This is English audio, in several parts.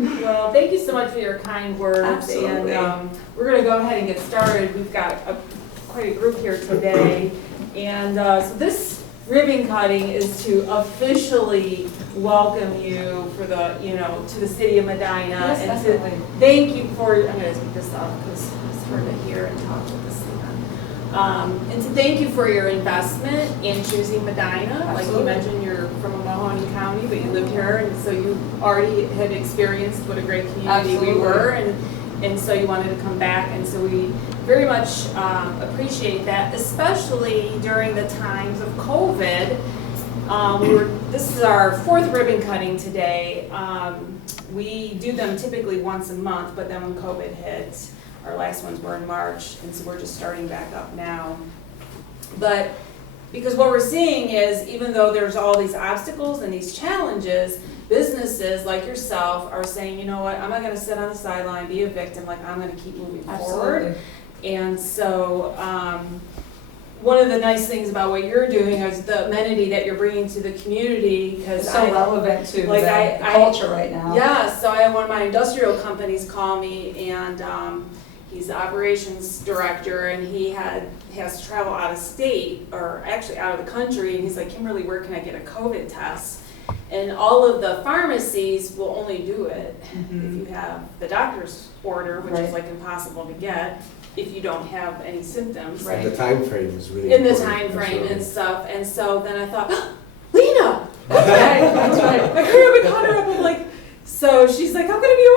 Well, thank you so much for your kind words. Absolutely. And we're going to go ahead and get started. We've got quite a group here today. And so this ribbon cutting is to officially welcome you for the, to the city of Medina. Yes, and definitely. to thank you for, I'm going to take this up because it's hard to hear and talk with this thing on. And to thank you for your investment in choosing Medina. Like you Absolutely. mentioned, you're from Mahoney County, but you lived here, and so you already had experienced what a great community Absolutely. we were, and so you wanted to come back, and so we very much appreciate that, especially during the times of COVID. This is our fourth ribbon cutting today. We do them typically once a month, but then when COVID hit, our last ones were in March, and so we're just starting back up now. But because what we're seeing is, even though there's all these obstacles and these challenges, businesses like yourself are saying, you know what, I'm not going to sit on the sideline, be a victim, like I'm going to keep moving forward. And so one of the nice things about what you're doing is the amenity that you're bringing to the community, because It's so relevant to like the culture right now. Yeah, so I had one of my industrial companies call me, and he's the operations director, and he has to travel out of state, or actually out of the country, and he's like, Kimberly, where can I get a COVID test? And all of the pharmacies will only do it if you have the doctor's order, which is like impossible to get if you don't have any symptoms. Right. The time frame is really In the important. time frame Absolutely. and stuff, and so then I thought, Lena! That's right, that's right. I hurry up and caught her up. I'm like, so she's like, I'm going to be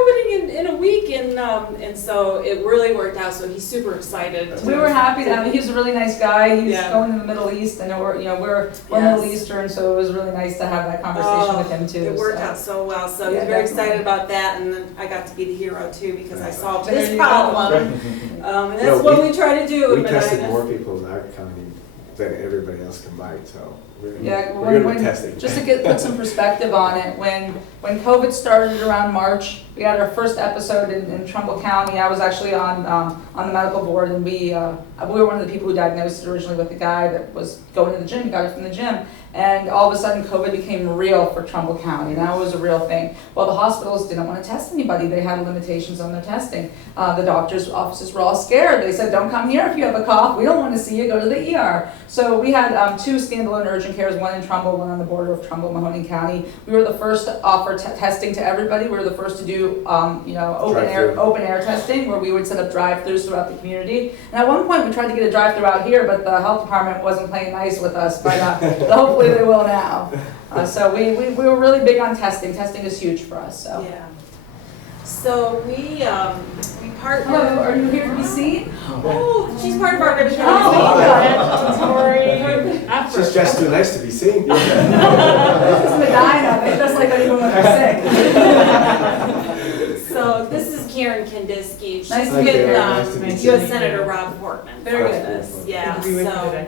opening in a week, and so it really worked out. So he's super excited. We were happy to have him. He's a really nice guy. He's Yeah. going to the Middle East. I know we're Yes. Middle Eastern, so it was really nice to have that conversation with him too. It worked so. out so well. So Yeah, he's very definitely. excited about that, and then I got to be the hero too because I solved There his you go. problem. And that's No, what we try to do. We in tested Medina. more people in our county than everybody else combined, so we're Yeah, good with testing. just to put some perspective on it, when COVID started around March, we had our first episode in Trumbull County. I was actually on the medical board, and we were one of the people who diagnosed it originally with the guy that was going to the gym. He got it from the gym, and all of a sudden COVID became real for Trumbull County. Now it was a real thing. Well, the hospitals didn't want to test anybody. They had limitations on their testing. The doctors' offices were all scared. They said, "Don't come here if you have a cough. We don't want to see you. Go to the ER." So we had two standalone urgent cares, one in Trumbull, one on the border of Trumbull, Mahoney County. We were the first to offer testing to everybody. We were the first to do open air testing, where we would set up drive-throughs throughout the community. And at one point we tried to get a drive-through out here, but the health department wasn't playing nice with us. But hopefully they will now. So we were really big on testing. Testing is huge for us. So. Yeah. So we partner. Hello, are you here to be seen? Oh, she's part of our ribbon She's just too nice to be seen. This is Medina. They just like anyone when they're sick. So this is Karen Kandinsky. Nice to Hi, meet you. Karen. Nice to meet you. U.S. Senator Rob Portman. Very good. This. Yeah. Good to be with you So today.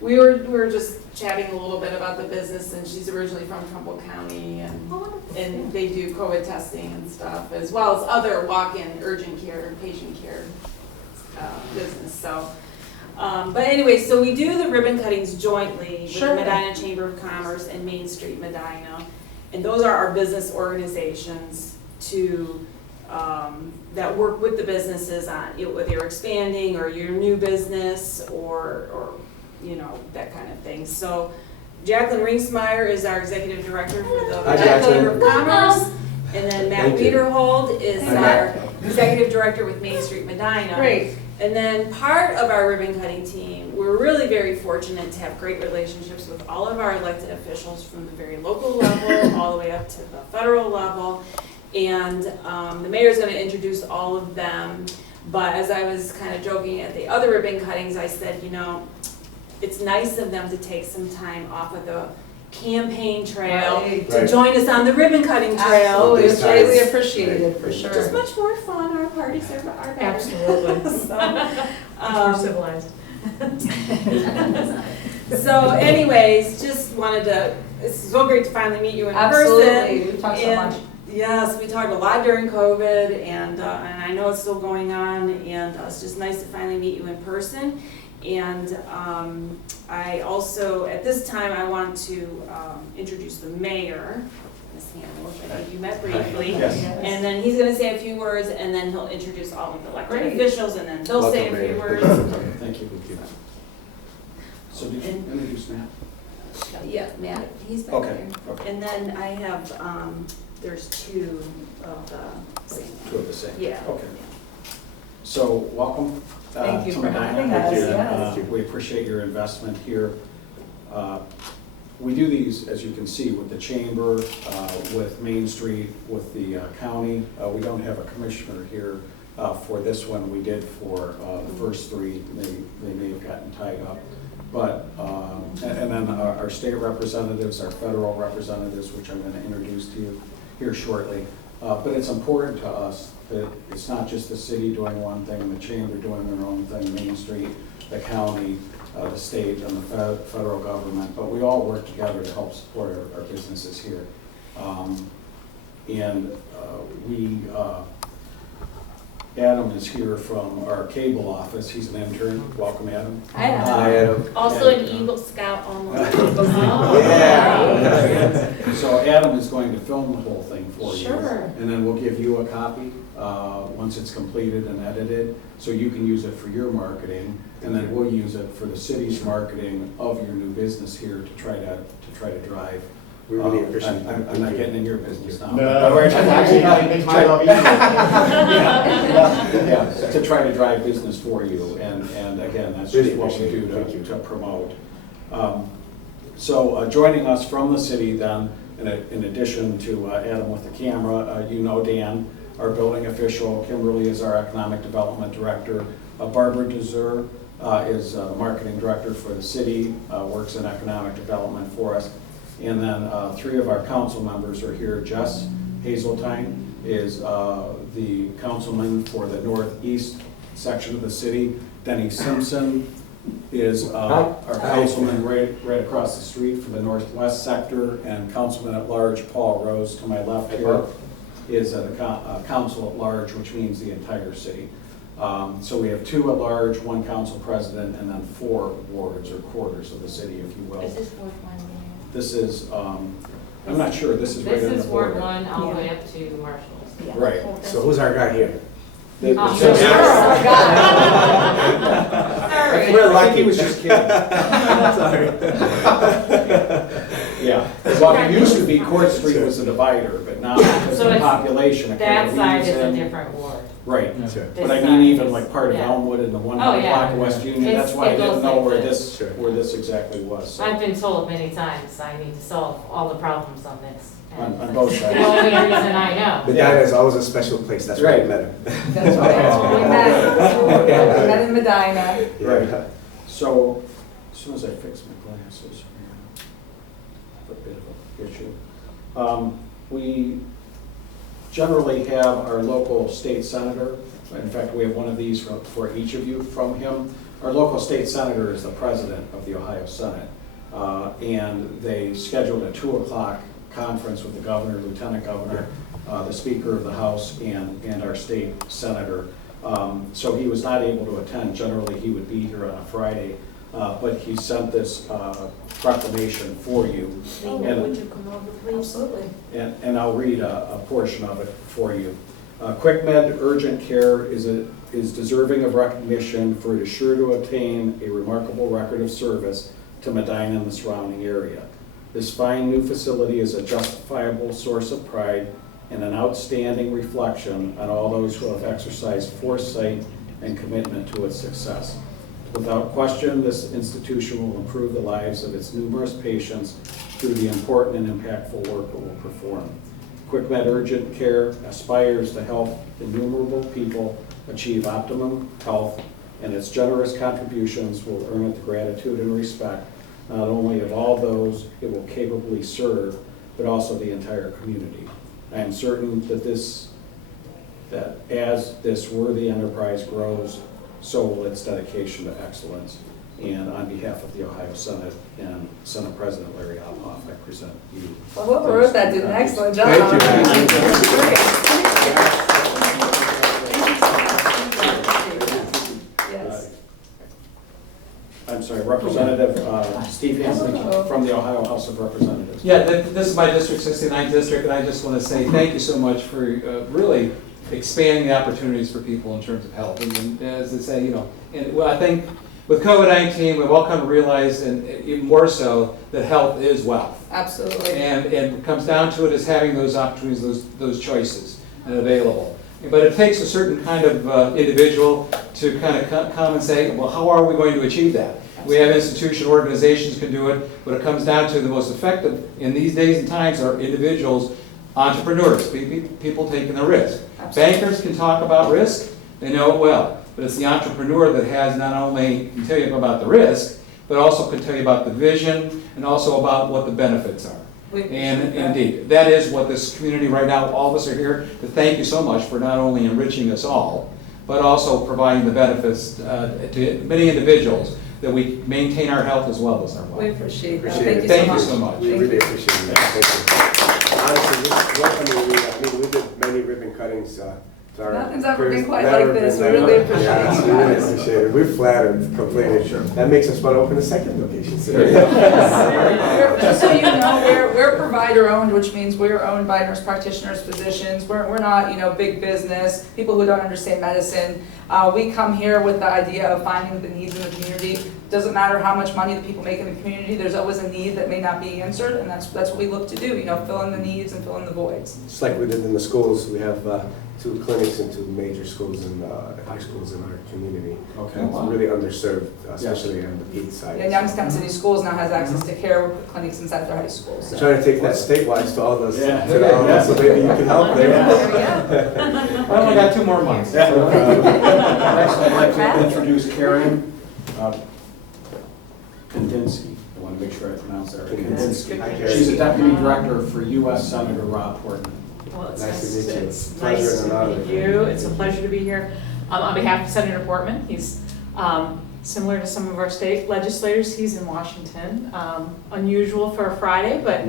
we were just chatting a little bit about the business, and she's originally from Trumbull County, and they do COVID testing and stuff, as well as other walk-in urgent care, patient care business. So, but anyway, so we do the ribbon cuttings jointly with Sure. the Medina Chamber of Commerce and Main Street Medina, and those are our business organizations to that work with the businesses on whether you're expanding or your new business or that kind of thing. So Jacqueline Ringsmeyer is our executive director for the Hi, Medina Chamber of Jacqueline. Commerce. And then Matt Thank you. Wiederhold is Hi, our Matt. executive director with Main Street Medina. Great. And then part of our ribbon cutting team, we're really very fortunate to have great relationships with all of our elected officials from the very local level all the way up to the federal level. And the mayor's going to introduce all of them. But as I was kind of joking at the other ribbon cuttings, I said, it's nice of them to take some time off of the campaign trail Right. to Right. join us on the ribbon cutting trail. Absolutely, it's Right. greatly appreciated for Just sure. much more fun. Our parties are better. Absolutely. So, More civilized. so anyways, just wanted to, it's so great to finally meet you in Absolutely, person. we've talked so And much. yes, we talked a lot during COVID, and I know it's still going on, and it's just nice to finally meet you in person. And I also, at this time, I want to introduce the mayor. Sam, which I think you met briefly. Yes. And then he's gonna say a few words, and then he'll introduce all of the elected Great. officials, and then they'll say a Welcome, few Mayor. words. Thank you. So did you introduce Matt? Yeah, Matt, he's back Okay, there. okay. And then I have, there's two of the same. Two of the same? Yeah. Okay. So, welcome. Thank you to for Medina. having us, And, yes. We appreciate your investment here. We do these, as you can see, with the chamber, with Main Street, with the county. We don't have a commissioner here for this one. We did for the first three. They may have gotten tied up. But, and then our state representatives, our federal representatives, which I'm going to introduce to you here shortly. But it's important to us that it's not just the city doing one thing, the chamber doing their own thing, Main Street, the county, the state, and the federal government, but we all work together to help support our businesses here. Adam is here from our cable office. He's an intern. Welcome, Adam. Hi, Adam. Hi, Adam. Also an Eagle Scout almost. Yeah. So Adam is going to film the whole thing for you. Sure. And then we'll give you a copy once it's completed and edited, so you can use it for your marketing. And then we'll use it for the city's marketing of your new business here to try to drive. We really appreciate it. I'm not getting in your business now. No, it's actually makes my job easier. Yeah, to try to drive business for you, and again, that's just Really what we appreciate do it. Thank you. to promote. So joining us from the city then, in addition to Adam with the camera, you know Dan, our building official, Kimberly is our economic development director, Barbara Dezer is the marketing director for the city, works in economic development for us. And then three of our council members are here. Jess Hazeltine is the councilman for the northeast section of the city. Denny Simpson is our councilman right across the street for the northwest sector, and councilman at large Paul Rose to my left here is the council at large, which means the entire city. So we have two at large, one council president, and then 4 wards or quarters of the city, if you will. Is this Ward 1? This is, I'm not sure, this is right This in the is Ward border. 1 all the way up to Marshalls. Right. So who's our guy here? The- Oh, so- sure. We're I lucky. think he was just kidding. Sorry. Yeah, well, it used to be Court Street was the divider, but now because So of the it's- population, it kind That of side leaves is a in. different ward. Right, Sure. but This I mean side even is- like part of yeah. Elmwood and the one Oh, yeah. block of West Union, It's- that's why I it didn't goes know like where this. this, Sure. where this exactly was. So, I've been told many times I need to solve all the problems on this. and On both that's sides. The only reason I know. Medina is always a special place. That's where I met him. That's right. We met in Medina. Right. So, as soon as I fix my glasses, a bit of an issue. We generally have our local state senator. In fact, we have one of these for each of you from him. Our local state senator is the president of the Ohio Senate. And they scheduled a 2 o'clock conference with the governor, lieutenant governor, the speaker of the House, and our state senator. So he was not able to attend. Generally, he would be here on a Friday, but he sent this proclamation for you. And- Would you come over, please? Absolutely. and I'll read a portion of it for you. QuickMed Urgent Care is deserving of recognition for it is sure to obtain a remarkable record of service to Medina and the surrounding area. This fine new facility is a justifiable source of pride and an outstanding reflection on all those who have exercised foresight and commitment to its success. Without question, this institution will improve the lives of its numerous patients through the important and impactful work it will perform. QuickMed Urgent Care aspires to help innumerable people achieve optimum health, and its generous contributions will earn it the gratitude and respect not only of all those it will capably serve, but also the entire community. I am certain that as this worthy enterprise grows, so will its dedication to excellence. And on behalf of the Ohio Senate and Senate President Larry Ophoff, I present you. Well, whoever wrote that did an excellent job. Thank you. Yes. I'm sorry, Representative Steve Hansen from the Ohio House of Representatives. Yeah, this is my district, 69th district, and I just want to say thank you so much for really expanding the opportunities for people in terms of health. And as I say, and well, I think with COVID-19, we've all come to realize, and even more so, that health is wealth. Absolutely. And it comes down to it as having those opportunities, those choices available. But it takes a certain kind of individual to kind of come and say, well, how are we going to achieve that? We have institutional organizations can do it, but it comes down to the most effective in these days and times are individuals, entrepreneurs, people taking the risk. Absolutely. Bankers can talk about risk, they know it well, but it's the entrepreneur that has not only can tell you about the risk, but also can tell you about the vision and also about what the benefits are. And indeed, that is what this community right now, all of us are here to thank you so much for not only enriching us all, but also providing the benefits to many individuals that we maintain our health as well as our We wealth. appreciate that. Appreciate Thank you so so much. much. We really appreciate it. Thank you. Honestly, we did many ribbon cuttings. Nothing's ever been quite like this. We really appreciate Yes, you we really guys. appreciate it. We're flattered completely. That makes us want to open a second location. Just so you know, we're provider owned, which means we're owned by nurse practitioners, physicians. We're not, big business, people who don't understand medicine. We come here with the idea of finding the needs in the community. Doesn't matter how much money the people make in the community, there's always a need that may not be answered, and that's what we look to do, fill in the needs and fill in the voids. Just like we did in the schools, we have 2 clinics in 2 major schools and high schools in our community. Okay. It's really underserved, especially on the Pete side. And Youngstown City Schools now has access to care clinics inside their high schools. So. Trying to take that statewide to all those, Yeah. so maybe you can help there. I only got 2 more months. Next, I'd like to introduce Karen Kandinsky. I want to make sure I pronounce that right. Kandinsky. Hi, Karen. She's a deputy director for U.S. Senator Rob Portman. Well, it's Nice to meet you. It's Pleasure nice and to honor. meet you. It's a pleasure to be here. On behalf of Senator Portman, he's similar to some of our state legislators. He's in Washington. Unusual for a Friday, but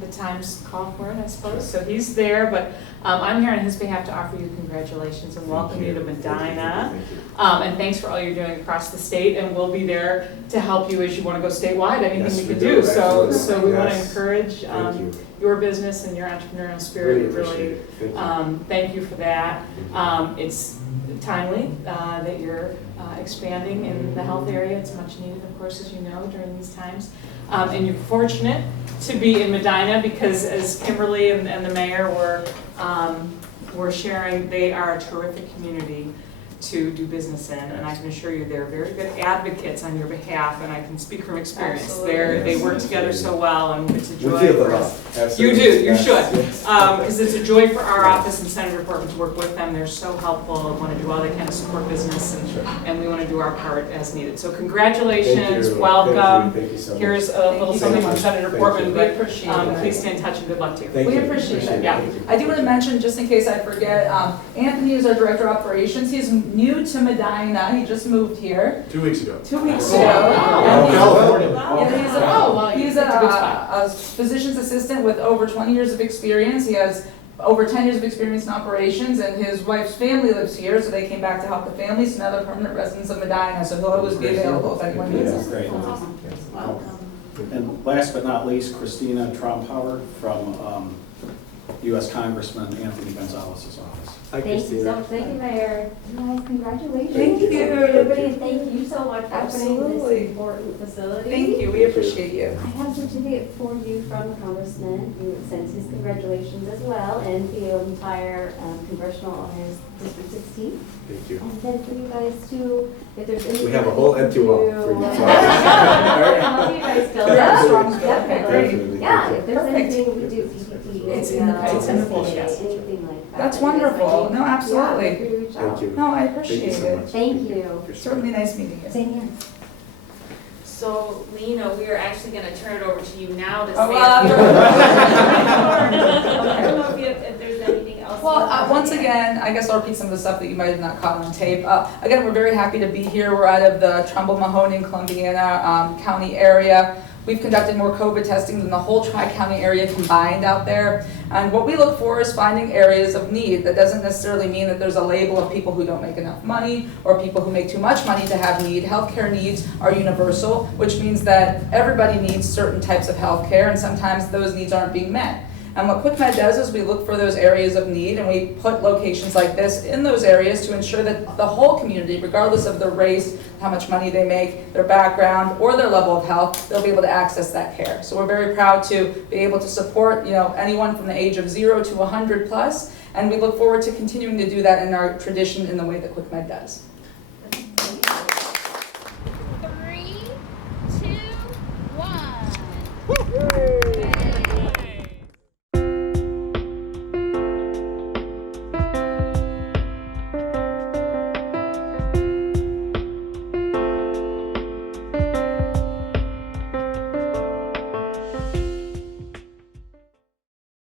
the times call for it, I suppose. So he's there, but I'm here on his behalf to offer you congratulations and welcome you to Medina. And thanks for all you're doing across the state, and we'll be there to help you as you want to go statewide, anything Yes, we we can do, do. So absolutely. we want to Yes. encourage Thank you. your business and your entrepreneurial spirit. Really We appreciate it. Thank you. Thank you for that. It's timely that you're expanding in the health area. It's much needed, of course, as you know, during these times. And you're fortunate to be in Medina because as Kimberly and the mayor were sharing, they are a terrific community to do business in, and I can assure you they're very good advocates on your behalf, and I can speak from experience. Absolutely. They work together so well, and it's a We joy feel the for us. love. You Absolutely. do, you Yes. should, Yes. because it's a joy for our office and Senator Portman to work with them. They're so helpful, want to do all they can to support business, and we want to do our part as needed. So congratulations, Thank you. welcome. Thank you so much. Here's a little you. something Thank from you. Senator Thank Portman, you. We but appreciate that. please stay in touch and good luck to you. Thank We you. appreciate it. Yeah. Thank you. I do want to mention, just in case I forget, Anthony is our director of operations. He's new to Medina. He just moved here 2 weeks ago. 2 weeks Oh, ago. wow. And he's- California. Yeah, he's a, Oh, well, he's that's a good spot. a physician's assistant with over 20 years of experience. He has over 10 years of experience in operations, and his wife's family lives here, so they came back to help the family. So now they're permanent residents of Medina, so he'll always be available if anyone needs Yeah, us. great. Welcome. And last but not least, Christina Trompauer from U.S. Congressman Anthony Gonzalez's office. Hi, Thank you so Christina. much. Thank you, Mayor. Guys, congratulations. Thank you. Everybody, and thank you so much for opening Absolutely. this important facility. Thank you, we appreciate you. I have a certificate for you from the Congressman who sends his congratulations as well, and the entire congressional honors District 16. Thank you. And then for you guys too, if there's anything. We have a whole empty wall for you. I love you guys still. Yeah. Definitely. Definitely. Yeah, Thank if there's Perfect. anything we do, PPP. It's in the bush, yes. Anything like that. That's that you guys might wonderful. need. No, absolutely. Yeah, feel free to reach out. Thank you. No, I Thank you appreciate so it. much. Thank you. Certainly nice meeting you. Same here. So, Lena, we are actually going to turn it over to you now to say. Oh, well, I don't know if there's anything else. Well, once again, I guess I'll repeat some of the stuff that you might have not caught on tape. Again, we're very happy to be here. We're out of the Trumbull, Mahoning, Columbiana County area. We've conducted more COVID testing than the whole Tri-County area combined out there. And what we look for is finding areas of need. That doesn't necessarily mean that there's a label of people who don't make enough money or people who make too much money to have need. Healthcare needs are universal, which means that everybody needs certain types of healthcare, and sometimes those needs aren't being met. And what QuickMed does is we look for those areas of need, and we put locations like this in those areas to ensure that the whole community, regardless of their race, how much money they make, their background, or their level of health, they'll be able to access that care. So we're very proud to be able to support, anyone from the age of 0 to 100 plus, and we look forward to continuing to do that in our tradition in the way that QuickMed does.